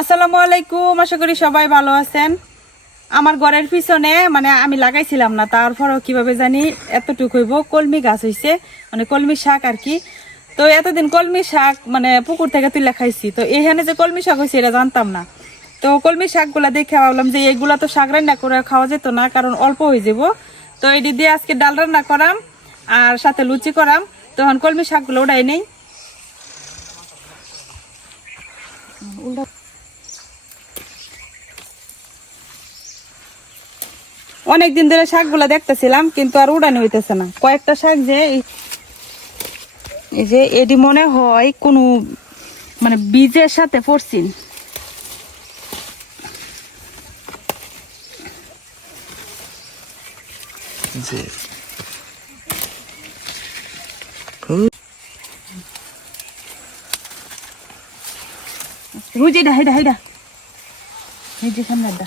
আসসালামু আলাইকুম, আশা করি সবাই ভালো আছেন। আমার ঘরের পিছনে মানে আমি লাগাইছিলাম না, তারপরও কীভাবে জানি এতটুকু হইব, কলমি গাছ হইছে মানে কলমি শাক আর কি। তো এতদিন কলমি শাক মানে পুকুর থেকে তুলে খাইছি, তো এখানে যে কলমি শাক হয়েছে এটা জানতাম না। তো কলমি শাকগুলা দেখে ভাবলাম যে এইগুলা তো শাক রান্না করে খাওয়া যেত না, কারণ অল্প হয়ে যাব তো এটি দিয়ে আজকে ডাল রান্না করাম, আর সাথে লুচি করাম তখন কলমি শাকগুলো ওটাই নেই। অনেক দিন ধরে শাকগুলা দেখতেছিলাম কিন্তু আর উড়ানি হইতেছে না। কয়েকটা শাক যে যে এটি মনে হয় কোনো মানে বীজের সাথে পড়ছিন জি। রুজিটা হাইডা হাইডা। এই যে সামনেটা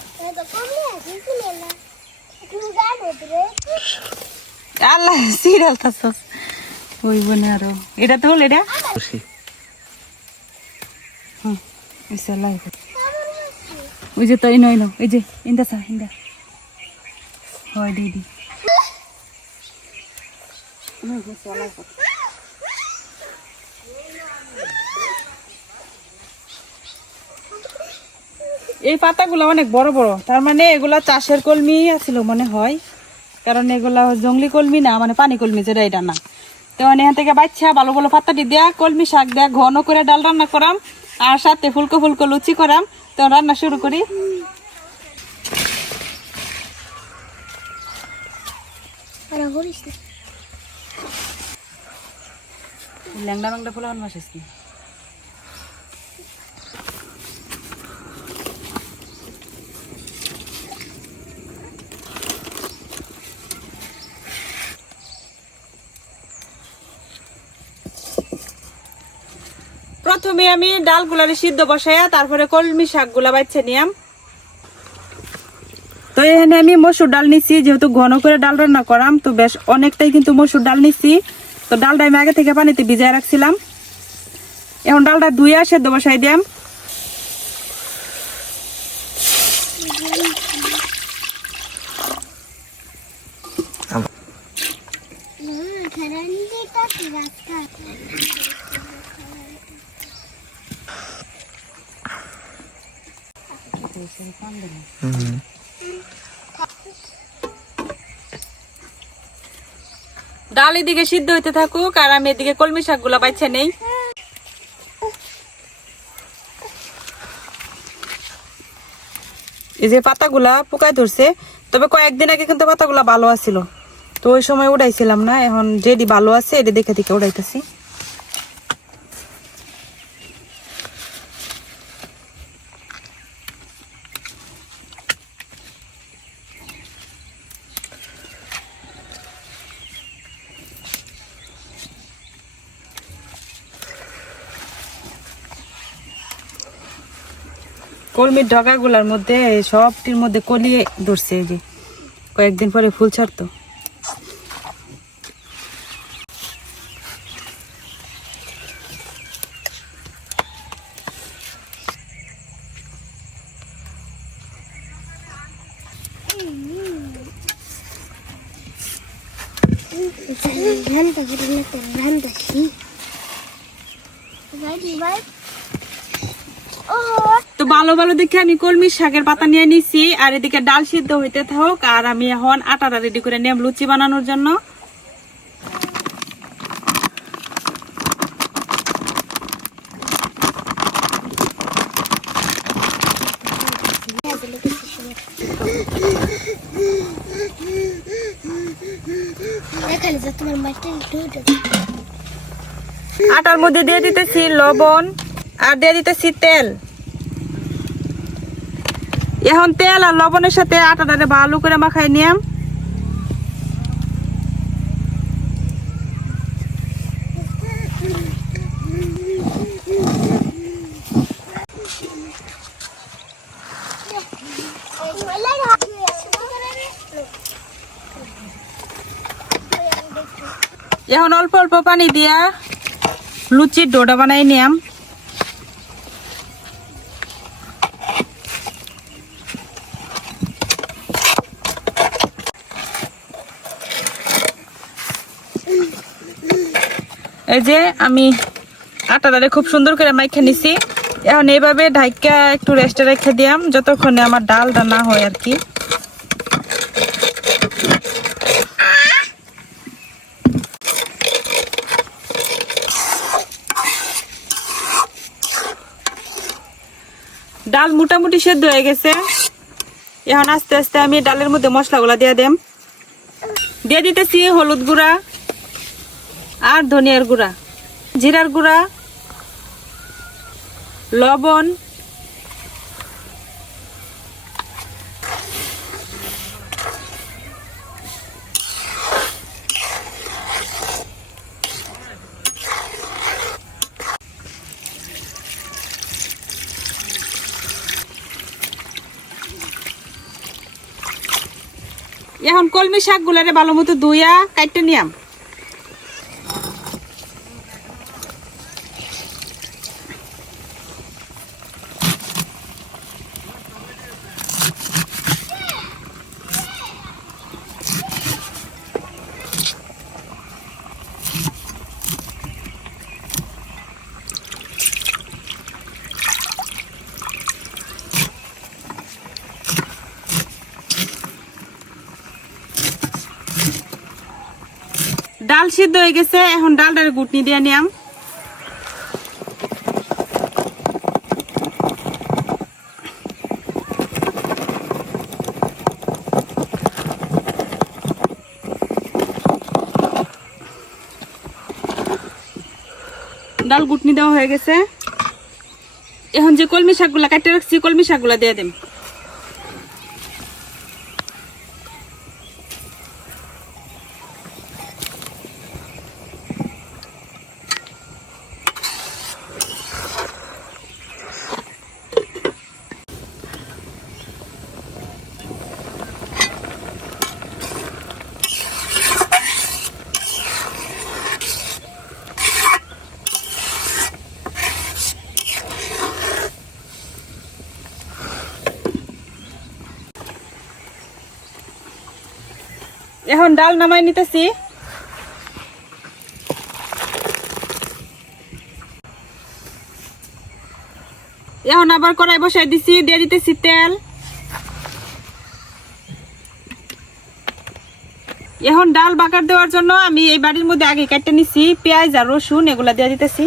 আল্লাহ সিরিয়াল তাসস ওই বনে আরও। এটা তো হল এটা? হুম ওই যে তাই নয় এই যে ইন্দা সা ইন্দা। হয় দিদি। এই পাতাগুলো অনেক বড় বড়। তার মানে এগুলা চাষের কলমি আছিল মনে হয়। কারণ এগুলা জঙ্গলি কলমি না মানে পানি কলমি যেটা এটা না। তো এখান থেকে বাচ্চা ভালো ভালো পাতাটি দেয়া কলমি শাক দেয়া ঘন করে ডাল রান্না করাম আর সাথে ফুলকো ফুলকো লুচি করাম। তো রান্না শুরু করি। ল্যাংডা ম্যাংডা ফুলান মাসেস কি প্রথমে আমি ডালগুলারে সিদ্ধ বসাইয়া তারপরে কলমি শাকগুলা বাচ্চা নিয়াম। তো এখানে আমি মসুর ডাল নিছি, যেহেতু ঘন করে ডাল রান্না করাম, তো বেশ অনেকটাই কিন্তু মসুর ডাল নিছি। তো ডালটা আমি আগে থেকে পানিতে ভিজায় রাখছিলাম। এখন ডালটা ধুয়ে সেদ্ধ বসাই দিয়াম। ডাল এদিকে সিদ্ধ হইতে থাকুক আর আমি এদিকে কলমি শাকগুলা বাচ্চা নেই। এই যে পাতাগুলা পোকায় ধরছে তবে কয়েকদিন আগে কিন্তু পাতাগুলা ভালো আছিল। তো ওই সময় উড়াইছিলাম না এখন যেটি ভালো আছে এটি দেখে দেখে উড়াইতেছি। কলমির ডগাগুলার মধ্যে সবটির মধ্যে কলিয়ে ধরছে এই যে। কয়েকদিন পরে ফুল ছাড়তো। আমি কলমি শাকের পাতা নিয়ে নিছি আর এদিকে ডাল সিদ্ধ হইতে থাক আর আমি এখন আটাটা রেডি করে নিয়ে লুচি বানানোর জন্য। আটার মধ্যে দিয়ে দিতেছি লবণ আর দিয়ে দিতেছি তেল। এখন তেল আর লবণের সাথে আটা আটাটারে ভালো করে মাখাই নিয়াম। এখন অল্প অল্প পানি দিয়া লুচির ডোডা বানাই নিয়াম। এই যে আমি আটাটারে খুব সুন্দর করে মাইখা নিছি। এখন এইভাবে ঢাইকা একটু রেস্টে রেখে দিয়াম, যতক্ষণে আমার ডালটা না হয় আর কি। ডাল মোটামুটি সেদ্ধ হয়ে গেছে। এখন আস্তে আস্তে আমি ডালের মধ্যে মশলাগুলা দিয়ে দেম। দিয়ে দিতেছি হলুদ গুঁড়া আর ধনিয়ার গুঁড়া। জিরার গুঁড়া, লবণ, এখন কলমি শাক গুলারে ভালো মতো ধুইয়া কাটতে নিয়াম ডাল সিদ্ধ হয়ে গেছে। এখন ডালটার গুটনি দিয়ে নিয়াম ডাল গুটনি দেওয়া হয়ে গেছে। এখন যে কলমি শাকগুলা কাটতে রাখছি, কলমি শাকগুলা দিয়ে দেম। এখন ডাল নামাই নিতেছি। এখন আবার কড়াই বসাই দিছি, দিয়ে দিতেছি তেল। এখন ডাল বাগার দেওয়ার জন্য আমি এই বাড়ির মধ্যে আগে কেটে নিছি, পেঁয়াজ আর রসুন এগুলা দিয়ে দিতেছি।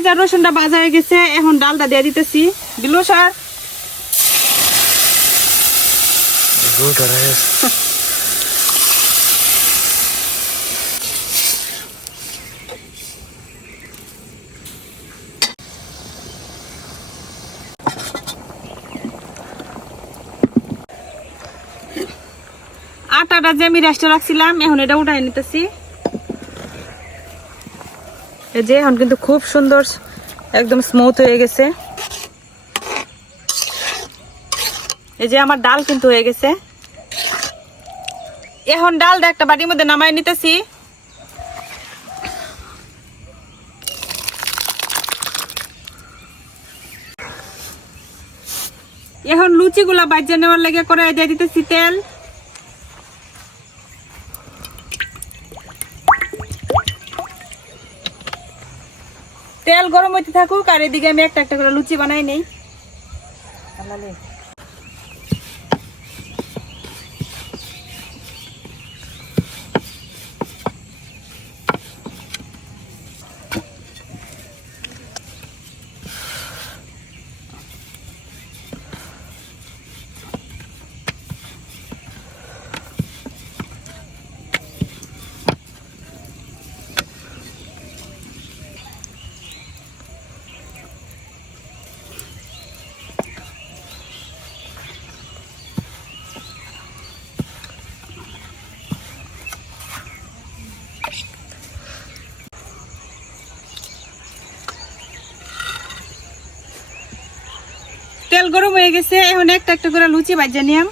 পেঁয়াজ আর রসুনটা ভাজা হয়ে গেছে এখন ডালটা দিয়ে দিতেছি Good, alright. আটাটা যে আমি রেস্টে রাখছিলাম এখন এটা উঠাই নিতেছি এই যে, এখন কিন্তু খুব সুন্দর, একদম স্মুথ হয়ে গেছে। এই যে, আমার ডাল কিন্তু হয়ে গেছে। এখন ডালটা একটা বাটির মধ্যে নামাই নিতেছি। এখন লুচিগুলা বাজ্যা নেওয়ার লেগে করে দিয়ে দিতেছি তেল। তেল গরম হইতে থাকুক আর এদিকে আমি একটা একটা করে লুচি বানাই নেই। তেল গরম হয়ে গেছে এখন একটা একটা করে লুচি বাজে নিয়াম।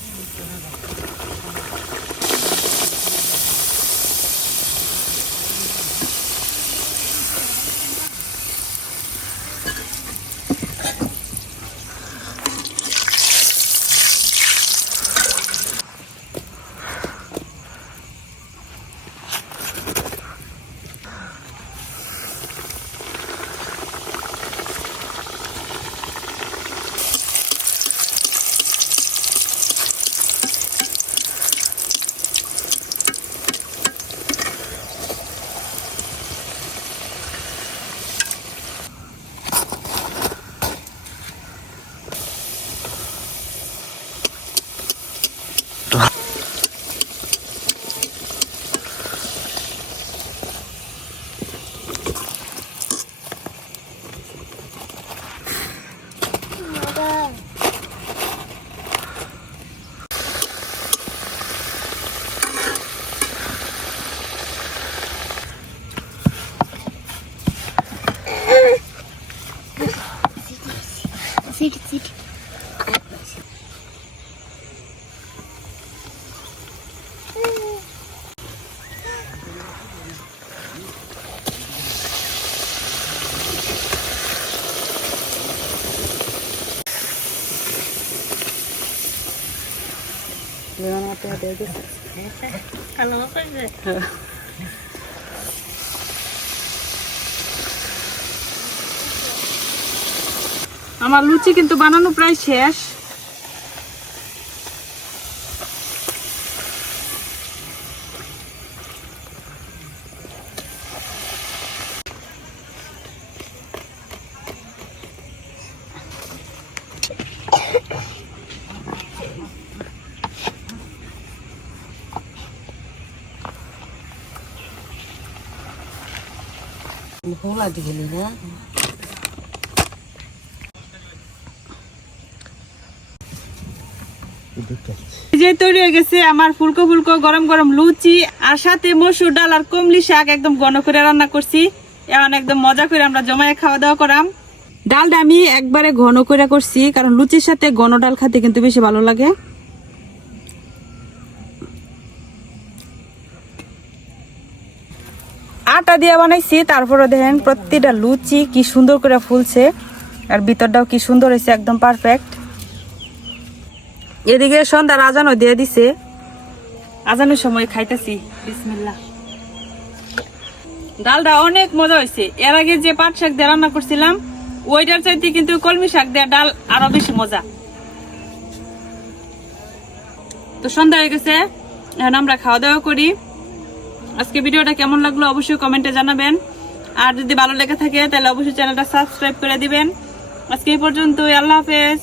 সিট আমার লুচি কিন্তু বানানো প্রায় শেষ। গেছে আমার ফুলকো ফুলকো গরম গরম লুচি আর সাথে মসুর ডাল আর কমলি শাক একদম ঘন করে রান্না করছি। একদম মজা করে আমরা জমায়ে খাওয়া দাওয়া করাম। ডালটা আমি একবারে ঘন করে করছি, কারণ লুচির সাথে ঘন ডাল খেতে কিন্তু বেশি ভালো লাগে। আটা দিয়ে বানাইছি, তারপরে দেখেন প্রতিটা লুচি কি সুন্দর করে ফুলছে, আর ভিতরটাও কি সুন্দর হয়েছে, একদম পারফেক্ট এদিকে সন্ধ্যার আজানও দিয়ে দিছে। আজানের সময় খাইতেছি ডালটা অনেক মজা হয়েছে। এর আগে যে পাট শাক দিয়ে রান্না করছিলাম, ওইটার চাইতে কিন্তু কলমি শাক দেওয়া ডাল আরও বেশি মজা। তো সন্ধ্যা হয়ে গেছে, এখন আমরা খাওয়া দাওয়া করি। আজকে ভিডিওটা কেমন লাগল অবশ্যই কমেন্টে জানাবেন। আর যদি ভালো লেগে থাকে, তাহলে অবশ্যই চ্যানেলটা সাবস্ক্রাইব করে দিবেন। আজকে এই পর্যন্তই, আল্লাহ হাফেজ।